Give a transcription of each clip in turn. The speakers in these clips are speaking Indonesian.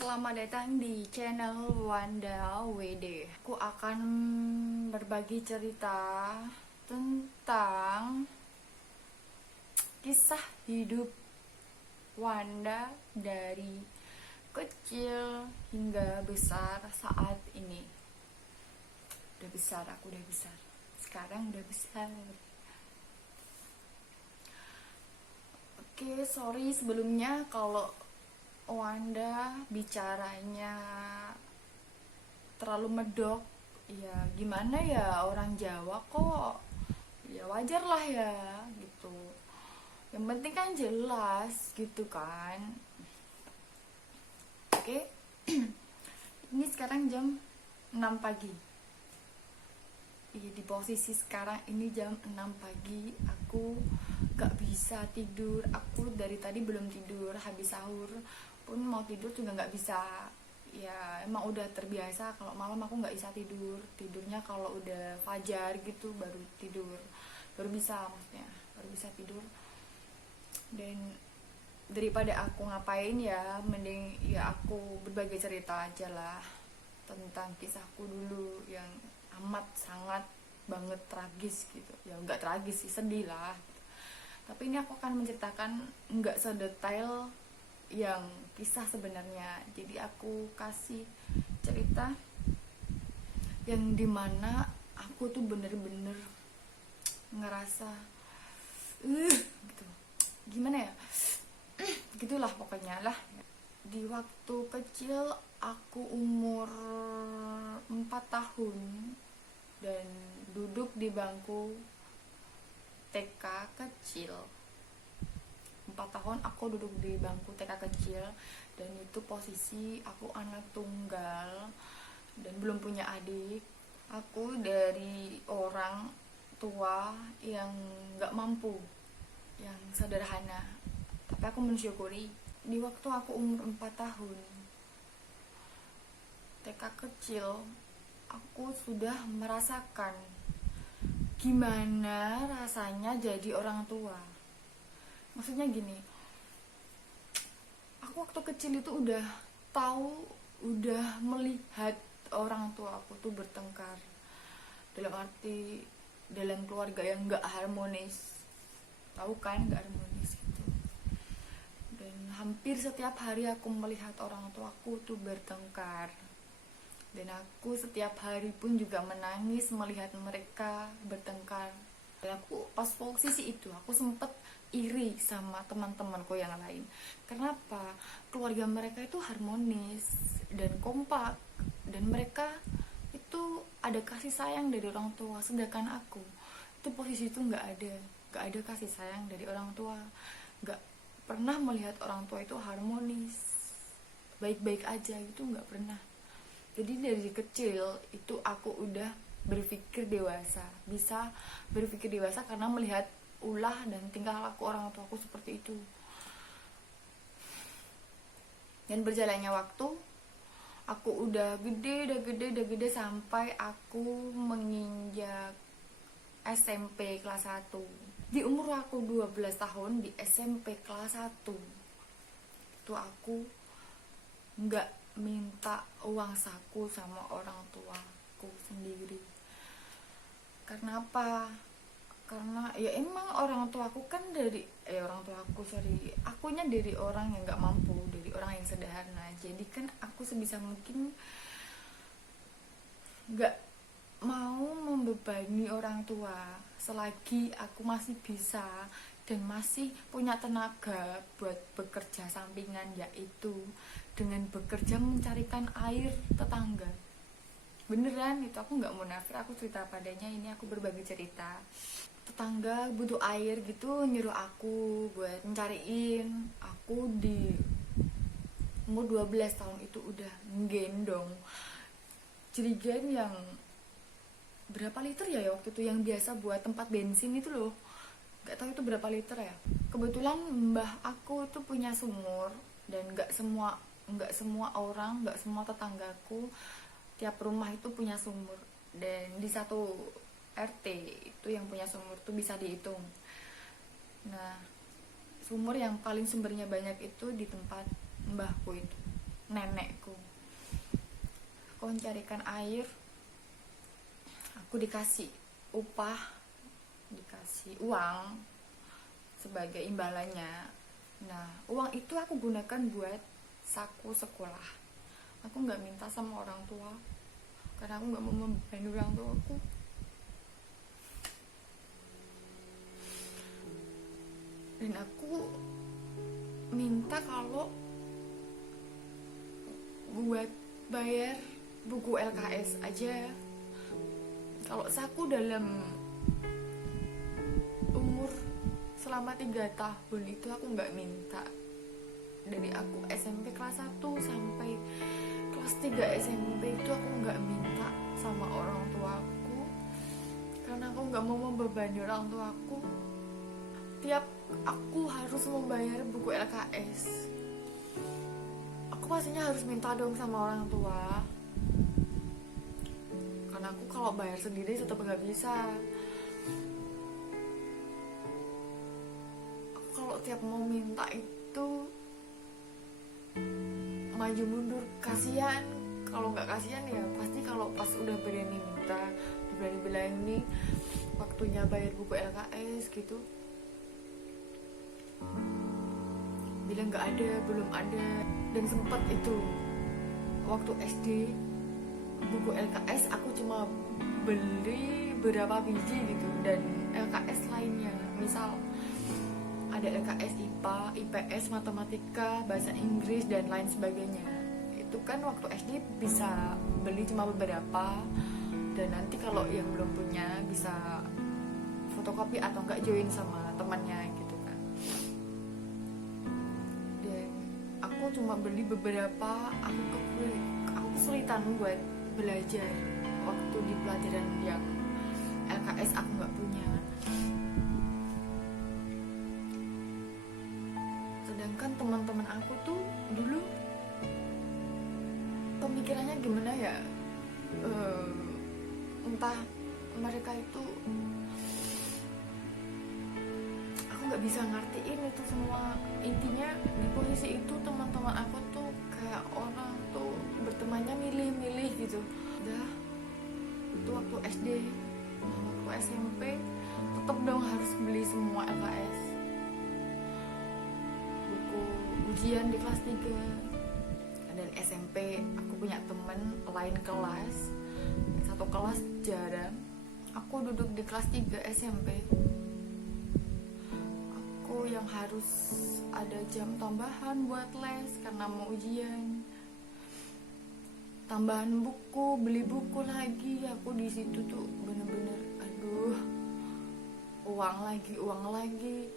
Selamat datang di channel Wanda WD. Aku akan berbagi cerita tentang kisah hidup Wanda dari kecil hingga besar saat ini. Udah besar, aku udah besar. Sekarang udah besar. Oke, sorry sebelumnya kalau Wanda bicaranya terlalu medok. Ya gimana ya, orang Jawa kok, ya wajar lah ya gitu. Yang penting kan jelas gitu kan. Oke. Ini sekarang jam 6 pagi. Iya, di posisi sekarang ini jam 6 pagi. Aku gak bisa tidur. Aku dari tadi belum tidur. Habis sahur pun mau tidur juga gak bisa. Ya emang udah terbiasa kalau malam aku gak bisa tidur. Tidurnya kalau udah fajar gitu baru tidur. Baru bisa maksudnya, baru bisa tidur. Dan daripada aku ngapain ya, mending ya aku berbagi cerita aja lah tentang kisahku dulu yang amat sangat banget tragis gitu. Ya nggak tragis sih, sedih lah gitu. Tapi ini aku akan menceritakan nggak sedetail yang kisah sebenarnya. Jadi aku kasih cerita yang dimana aku tuh bener-bener ngerasa gitu, gimana ya, gitulah pokoknya lah. Di waktu kecil aku umur 4 tahun dan duduk di bangku TK kecil. 4 tahun aku duduk di bangku TK kecil, dan itu posisi aku anak tunggal dan belum punya adik. Aku dari orang tua yang gak mampu, yang sederhana, tapi aku mensyukuri. Di waktu aku umur 4 tahun TK kecil, aku sudah merasakan gimana rasanya jadi orang tua. Maksudnya gini, aku waktu kecil itu udah tahu, udah melihat orang tua aku tuh bertengkar. Dalam arti dalam keluarga yang gak harmonis. Tahu kan, gak harmonis gitu. Dan hampir setiap hari aku melihat orang tuaku tuh bertengkar. Dan aku setiap hari pun juga menangis melihat mereka bertengkar. Dan aku pas posisi itu aku sempet iri sama teman-temanku yang lain. Kenapa? Keluarga mereka itu harmonis dan kompak, dan mereka itu ada kasih sayang dari orang tua. Sedangkan aku itu posisi itu nggak ada kasih sayang dari orang tua. Nggak pernah melihat orang tua itu harmonis, baik-baik aja gitu, nggak pernah. Jadi dari kecil itu aku udah berpikir dewasa, bisa berpikir dewasa karena melihat ulah dan tingkah laku orang tua aku seperti itu. Dan berjalannya waktu, aku udah gede sampai aku menginjak SMP kelas 1. Di umur aku 12 tahun di SMP kelas 1 itu aku nggak minta uang saku sama orang tuaku sendiri. Karena apa? Karena ya emang orang tuaku kan akunya dari orang yang nggak mampu, dari orang yang sederhana. Jadi kan aku sebisa mungkin nggak mau membebani orang tua selagi aku masih bisa dan masih punya tenaga buat bekerja sampingan, yaitu dengan bekerja mencarikan air tetangga. Beneran, itu aku nggak munafik, aku cerita padanya. Ini aku berbagi cerita. Tetangga butuh air gitu, nyuruh aku buat mencariin. Aku di umur 12 tahun itu udah nggendong jerigen yang berapa liter ya waktu itu, yang biasa buat tempat bensin itu loh. Gak tahu itu berapa liter ya. Kebetulan mbah aku tuh punya sumur, dan gak semua orang, gak semua tetanggaku tiap rumah itu punya sumur. Dan di satu RT itu yang punya sumur tuh bisa dihitung. Nah, sumur yang paling sumbernya banyak itu di tempat mbahku itu. nenekku. Aku mencarikan air, aku dikasih upah, dikasih uang sebagai imbalannya. Nah, uang itu aku gunakan buat saku sekolah. Aku nggak minta sama orang tua karena aku nggak mau membebani orang tua aku. Dan aku minta kalau buat bayar buku LKS aja. Kalau saku dalam umur selama 3 tahun itu aku nggak minta. Dari aku SMP kelas 1 sampai kelas 3 SMP itu aku nggak minta sama orang tuaku karena aku nggak mau membebani orang tuaku. Tiap aku harus membayar buku LKS, aku pastinya harus minta dong sama orang tua, karena aku kalau bayar sendiri tetap nggak bisa. Aku kalau tiap mau minta itu maju mundur, kasihan. Kalau nggak kasihan ya pasti kalau pas udah berani minta, berani bilang ini waktunya bayar buku LKS gitu, bilang nggak ada, belum ada. Dan sempat itu waktu SD buku LKS aku cuma beli berapa biji gitu, dan LKS lainnya misal ada LKS IPA, IPS, matematika, bahasa Inggris dan lain sebagainya, itu kan waktu SD bisa beli cuma beberapa, dan nanti kalau yang belum punya bisa fotokopi atau enggak join sama temannya gitu kan. Dan aku cuma beli beberapa, aku kesulitan buat belajar waktu di pelajaran yang LKS aku nggak punya. Sedangkan teman-teman aku tuh dulu pemikirannya gimana ya, entah mereka itu, aku nggak bisa ngertiin itu semua. Intinya di posisi itu teman-teman aku tuh kayak orang tuh bertemannya milih-milih gitu. Udah itu waktu SD, waktu SMP tetap dong harus beli semua LKS, buku ujian di kelas 3. Dan SMP aku punya temen lain kelas, satu kelas jarang. Aku duduk di kelas 3 SMP, aku yang harus ada jam tambahan buat les karena mau ujian, tambahan buku, beli buku lagi. Aku di situ tuh bener-bener aduh, uang lagi.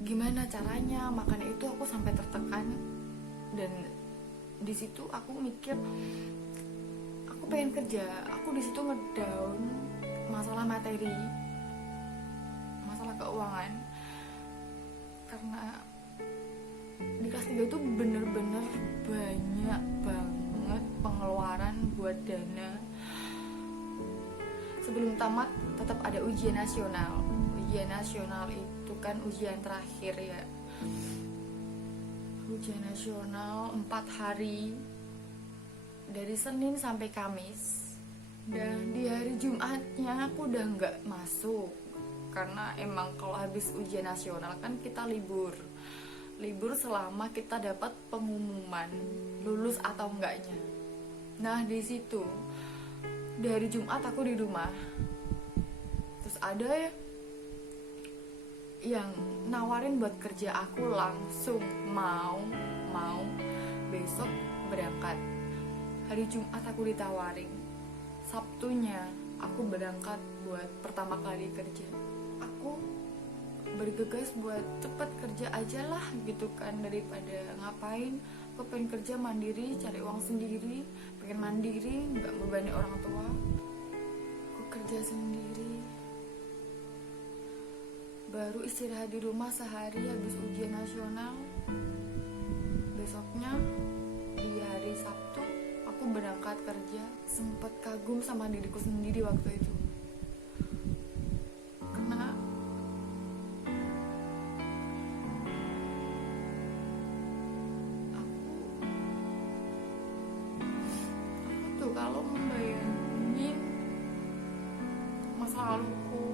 Gimana caranya makan itu, aku sampai tertekan. Dan di situ aku mikir aku pengen kerja. Aku di situ ngedown masalah materi, masalah keuangan, karena di kelas 3 itu bener-bener banyak banget pengeluaran buat dana. Sebelum tamat tetap ada ujian nasional. Ujian nasional itu kan ujian terakhir ya. Ujian nasional 4 hari, dari Senin sampai Kamis. Dan di hari Jumatnya aku udah nggak masuk, karena emang kalau habis ujian nasional kan kita libur selama kita dapat pengumuman lulus atau enggaknya. Nah di situ di hari Jumat aku di rumah, terus ada ya yang nawarin buat kerja. Aku langsung mau besok berangkat. Hari Jumat aku ditawarin, Sabtunya aku berangkat buat pertama kali kerja. Aku bergegas buat cepet kerja aja lah gitu kan, daripada ngapain. Aku pengen kerja mandiri, cari uang sendiri, pengen mandiri, nggak membebani orang tua. Aku kerja sendiri, baru istirahat di rumah sehari habis ujian nasional. Besoknya di hari Sabtu aku berangkat kerja. Sempet kagum sama diriku sendiri waktu itu, karena aku kalau membayangin masa laluku,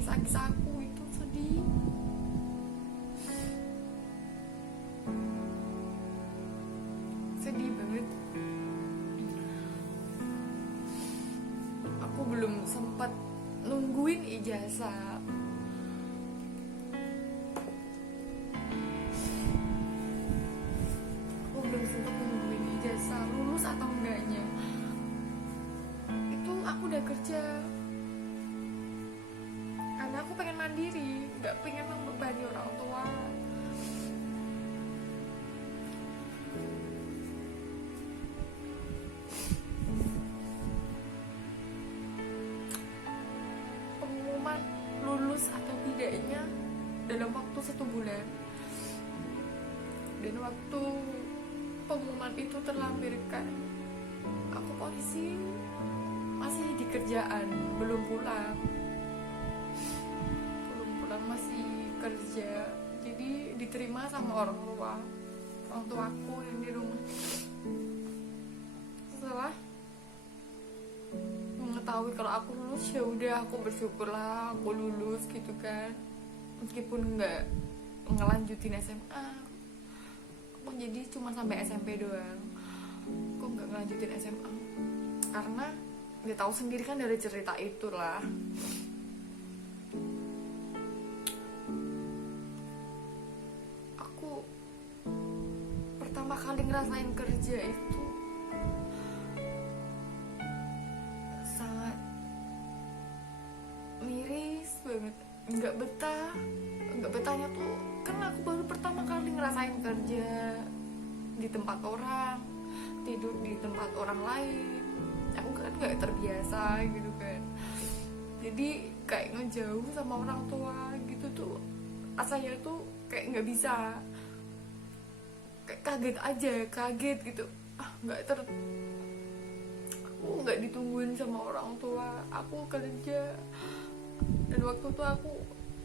kisah-kisahku itu sedih. Sedih banget. Aku belum sempat nungguin ijazah. Aku belum sempat nungguin ijazah lulus atau enggaknya. Itu aku udah kerja. Karena aku pengen mandiri, nggak pengen membebani orang tua. Pengumuman lulus atau tidaknya dalam waktu 1 bulan, dan waktu pengumuman itu terlampirkan, aku posisi masih di kerjaan, belum pulang, masih kerja. Jadi diterima sama orang tuaku yang di rumah. Setelah mengetahui kalau aku lulus, ya udah aku bersyukurlah aku lulus gitu kan, meskipun nggak ngelanjutin SMA. Aku jadi cuma sampai SMP doang, aku nggak ngelanjutin SMA karena dia tahu sendiri kan dari cerita itulah. Aku pertama kali ngerasain kerja itu sangat miris banget, nggak betahnya tuh karena aku baru pertama kali ngerasain kerja di tempat orang, tidur di tempat orang lain. Aku kan nggak terbiasa gitu kan, jadi kayak ngejauh sama orang tua gitu tuh rasanya tuh kayak nggak bisa, kayak kaget gitu. Aku nggak ditungguin sama orang tua, aku kerja, dan waktu itu aku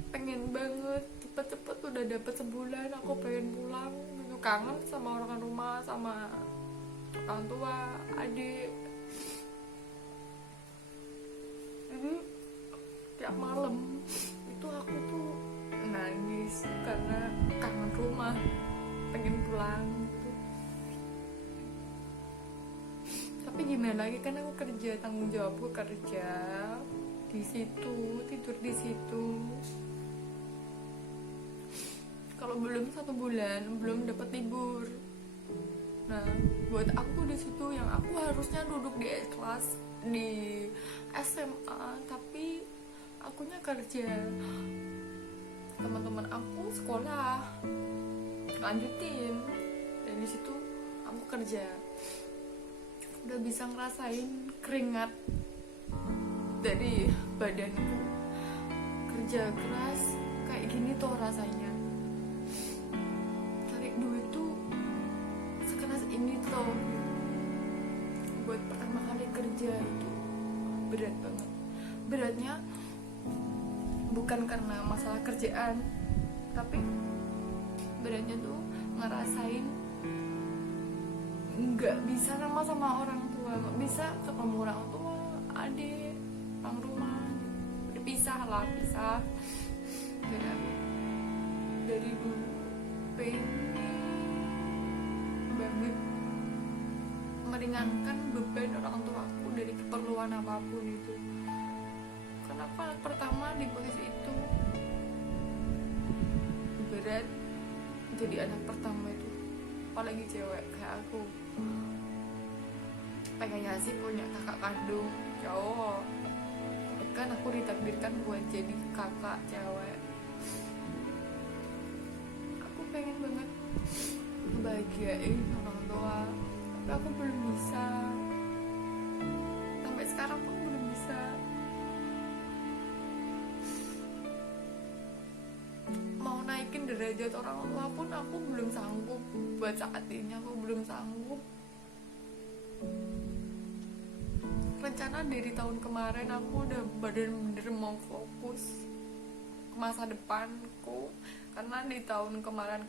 pengen banget cepet-cepet udah dapet sebulan, aku pengen pulang gitu, kangen sama orang rumah, sama orang tua, adik. Jadi tiap malam itu aku tuh nangis karena kangen rumah, pengen pulang gitu. Tapi gimana lagi, kan aku kerja, tanggung jawabku kerja di situ, tidur di situ. Kalau belum 1 bulan belum dapat libur. Nah, buat aku di situ yang aku harusnya duduk di kelas di SMA, tapi akunya kerja. Teman-teman aku sekolah lanjutin, dan di situ aku kerja. Udah bisa ngerasain keringat dari badanku, kerja keras kayak gini tuh rasanya. Cari duit tuh sekeras ini tuh. Buat pertama kali kerja itu berat banget. Beratnya bukan karena masalah kerjaan, tapi beratnya tuh ngerasain nggak bisa sama orang tua, nggak bisa ketemu orang tua, adik, orang rumah, pisah. Dan dari dulu pengen banget meringankan beban orang tuaku dari keperluan apapun itu. Kenapa anak pertama di posisi itu berat, jadi anak pertama itu, apalagi cewek kayak aku. Pengennya sih punya kakak kandung cowok, kan aku ditakdirkan buat jadi kakak cewek. Aku pengen banget bahagiain orang tua, tapi aku belum bisa. Sampai sekarang pun belum bisa. Mau naikin derajat orang tua pun aku belum sanggup. Buat saat ini aku belum sanggup. Rencana dari tahun kemarin aku udah bener-bener mau fokus ke masa depanku, karena di tahun kemarin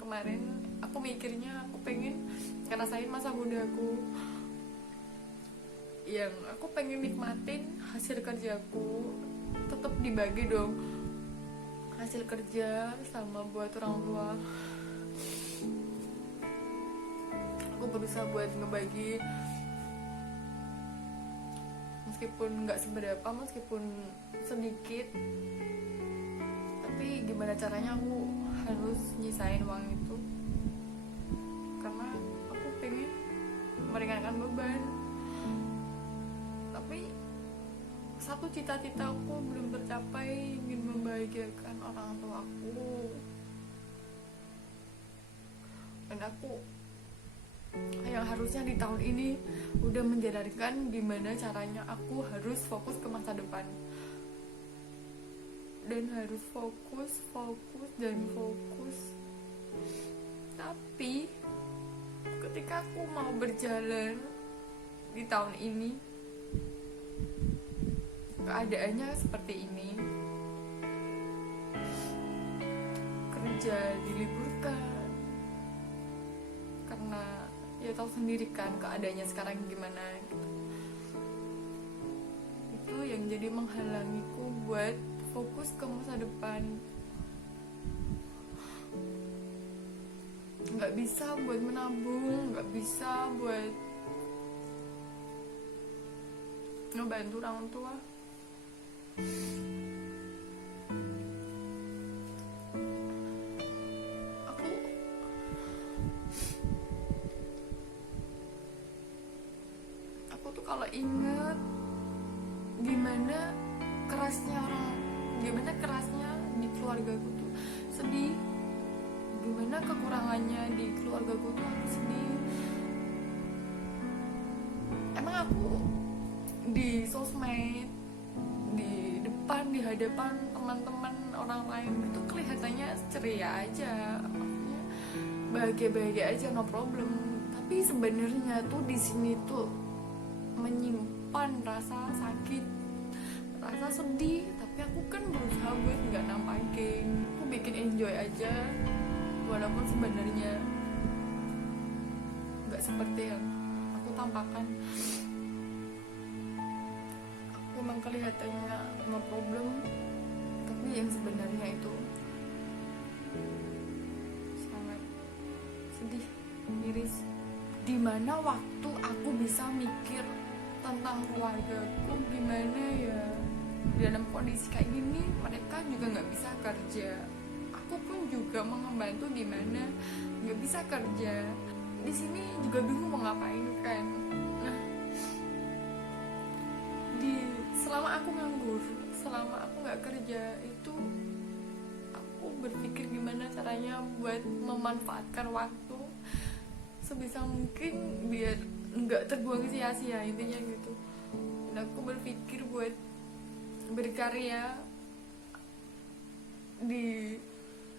aku mikirnya aku pengen ngerasain masa mudaku. yang aku pengen nikmatin hasil kerjaku, tetap dibagi dong hasil kerja sama buat orang tua. Aku berusaha buat ngebagi, meskipun nggak seberapa, meskipun sedikit, tapi gimana caranya aku harus nyisain uang itu, karena aku pengen meringankan beban. Tapi satu cita-cita aku belum tercapai, ingin membahagiakan orang tua aku. Dan aku yang harusnya di tahun ini udah menjalankan gimana caranya aku harus fokus ke masa depan, dan harus fokus. Tapi ketika aku mau berjalan di tahun ini, keadaannya seperti ini. Kerja diliburkan karena ya tahu sendiri kan keadaannya sekarang gimana gitu. Itu yang jadi menghalangiku buat fokus ke masa depan. Nggak bisa buat menabung, nggak bisa buat ngebantu orang tua. Aku tuh kalau ingat gimana kerasnya di keluargaku tuh sedih, gimana kekurangannya di keluargaku tuh aku sedih. Emang aku di sosmed, di depan, di hadapan teman-teman orang lain itu kelihatannya ceria aja, maksudnya bahagia-bahagia aja, no problem. Tapi sebenarnya tuh di sini tuh menyimpan rasa sakit, rasa sedih. Tapi aku kan berusaha buat nggak nampakin, aku bikin enjoy aja, walaupun sebenarnya nggak seperti yang aku tampakkan. Aku emang kelihatannya no problem, tapi yang sebenarnya itu sangat sedih, miris. Dimana waktu aku bisa mikir tentang keluargaku, gimana ya dalam kondisi kayak gini mereka juga nggak bisa kerja, aku pun juga mau membantu, gimana nggak bisa kerja, di sini juga bingung mau ngapain kan. Nah, selama aku nganggur, selama aku nggak kerja itu, aku berpikir gimana caranya buat memanfaatkan waktu sebisa mungkin biar nggak terbuang sia-sia, intinya gitu. Dan aku berpikir buat berkarya di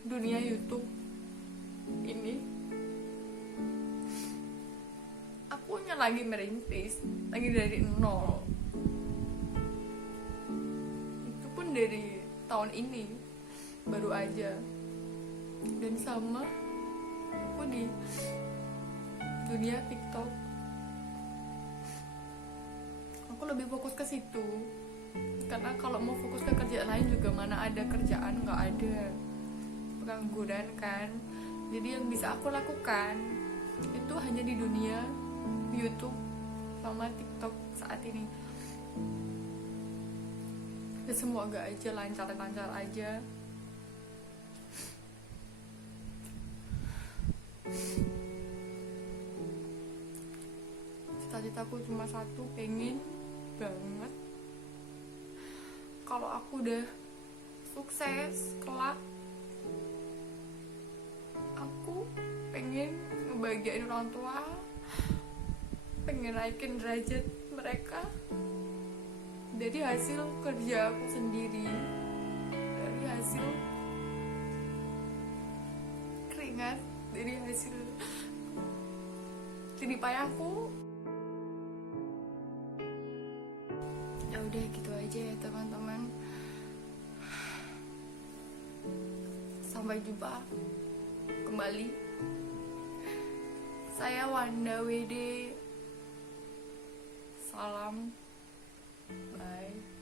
dunia YouTube ini. Aku lagi merintis, lagi dari nol. Itu pun dari tahun ini baru aja. Dan sama aku di dunia TikTok, aku lebih fokus ke situ. Karena kalau mau fokus ke kerjaan lain juga mana ada kerjaan, nggak ada, pengangguran kan. Jadi yang bisa aku lakukan itu hanya di dunia YouTube sama TikTok saat ini. Ya semoga aja lancar-lancar aja. Cita-citaku cuma satu, pengen banget kalau aku udah sukses kelak, aku pengen ngebahagiain orang tua, pengen naikin derajat mereka dari hasil kerja aku sendiri, dari hasil keringat, dari hasil jerih payahku. Ya udah gitu aja ya teman-teman. Sampai jumpa kembali. Saya Wanda WD. Salam, bye.